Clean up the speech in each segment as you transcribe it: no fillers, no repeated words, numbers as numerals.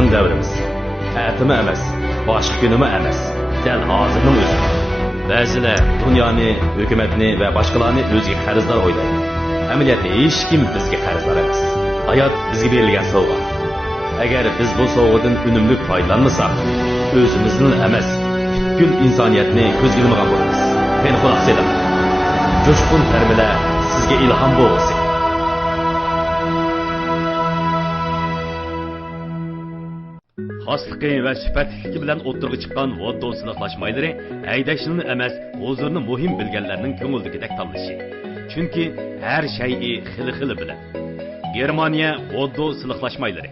bizning davrimiz. Atimi emas, boshqa kunimi emas. Dal hozirning o'zi. Ba'zilar dunyoni, hukumatni va boshqalarni o'ziga qarzdor o'ylaydi. Amaliyotda hech kim bizga qarzdor emas. Hayot bizga berilgan sovg'a. Agar biz bu sovg'adan unumli foydalanmasak, o'zimizni emas, butkul insoniyatni ko'zga ilmagan bo'lamiz. Men quloq selim. Jo'shqin tarbiyalar sizga ilhom bo'lsin. Xasligi va sifatligi bilan o'ttirg'i chiqqan voddo silahlaşmayları haydashni emas, huzurni muhim bilganlarning ko'ngildagidek tanlashi. Chunki har shay'i xili bilan. Germaniya voddo silahlaşmayları.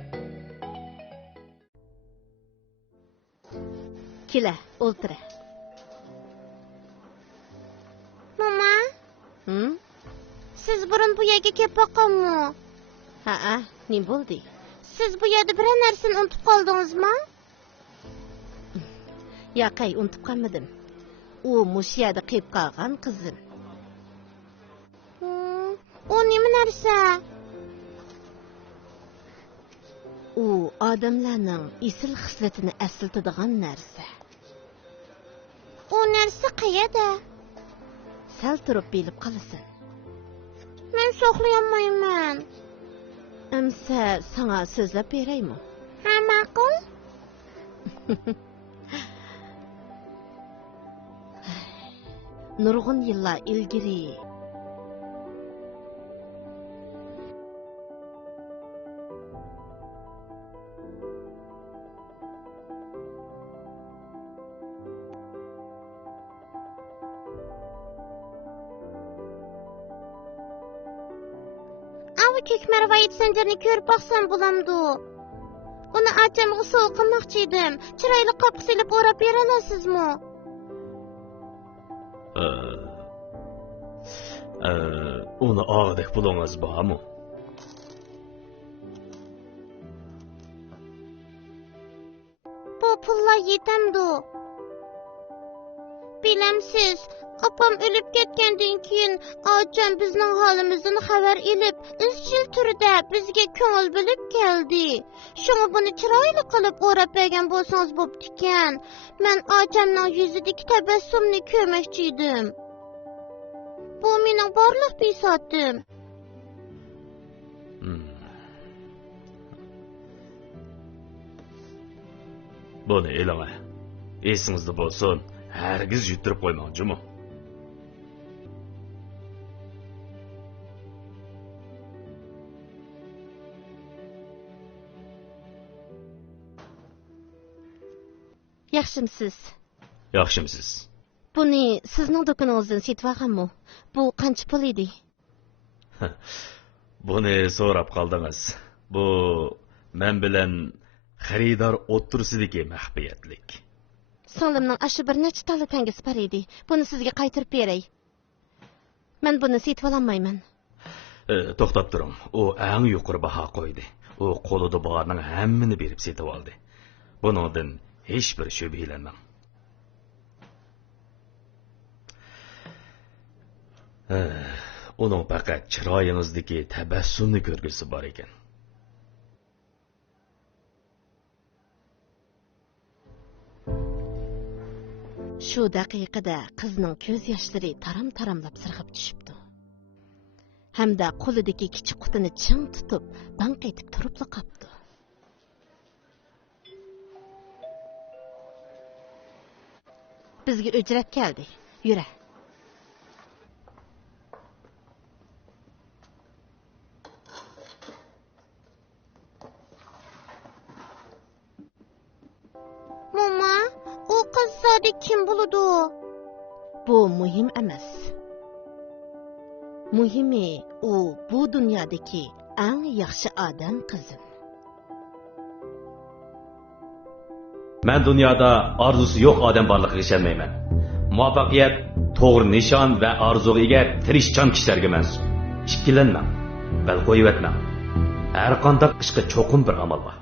Kela, o'ltir. Mama? Siz burun bu yerga kelib boqqanmi? Ha, nim bo'ldi? Siz bu yerda bir narsani unutib qoldingizmi? Yo'qay, unutib qolmadim. U mush yerda qilib qolgan qizim. O nima narsa? U odamlarning isil xislatini aslatadigan narsa. O narsa qayerda? Sal turib bilib qolasan. Men so'xlayolmayman. Amsa sana so'zlab beraymi? Ha, ma'qul. Nurg'un yillar ilgari Avi ko'kmarvayit sanjarni ko'rib boqsam bo'lamdi. Uni achamga sovuq qilmoqchi edim. Chiroyli qopqi silib o'rab bera olasizmi? Uni og'dek pulingiz bormi? Bu pullar yetamdi. Bilamsiz, opam o'lib ketgandan keyin ocham bizning holimizdan xabar elib, izchil turda bizga ko'ngil bilib keldi. Shunga buni chiroyli qilib o'rab bergan bo'lsangiz bo'pti-ekan. Men ochamning yuzidagi tabassumni ko'rmoqchi edim. Bu mening borliq besotim. Buni e'lon. Esingizda bo'lsin, hargiz yutirib qo'ymoqchimi? yaxshimisiz? Yaxshimisiz. Buni sizning do'koningizdan setib olganmi? Bu qancha pul edi? Buni so'rab qoldingiz. Bu men bilan xaridor o'ttirsidagi maxfiyatlik. Solimning ashi bir necha tala tangiz bor edi. Buni sizga qaytarib beray. Men buni setib olmayman. To'xtab turing. U eng yuqori baho qo'ydi. U qo'lida borning hammani berib setib oldi. Buningdan hech bir shubhalanmang. Uning faqat chiroyingizdagi tabassumni ko'rgisi bor ekan. Shu daqiqada qizning ko'z yoshlari taram-taramlab sirg'ib tushibdi. Hamda qo'lidagi kichik qutini ching tutib, banq etib turib qolibdi. Bizga ujrat keldi. Yura. Mama, u qiz zodi kim bo'ladi? Bu muhim emas. Muhimi u bu dunyodagi eng yaxshi odam qizim. Men dunyoda orzusi yo'q odam borligiga ishonmayman. Muvaffaqiyat to'g'ri nishon va orzuga ega tirishchan kishilarga mansub. Ikkilanmang, bal qo'yib etmang. Har qanday ishga cho'qim bir amal bor.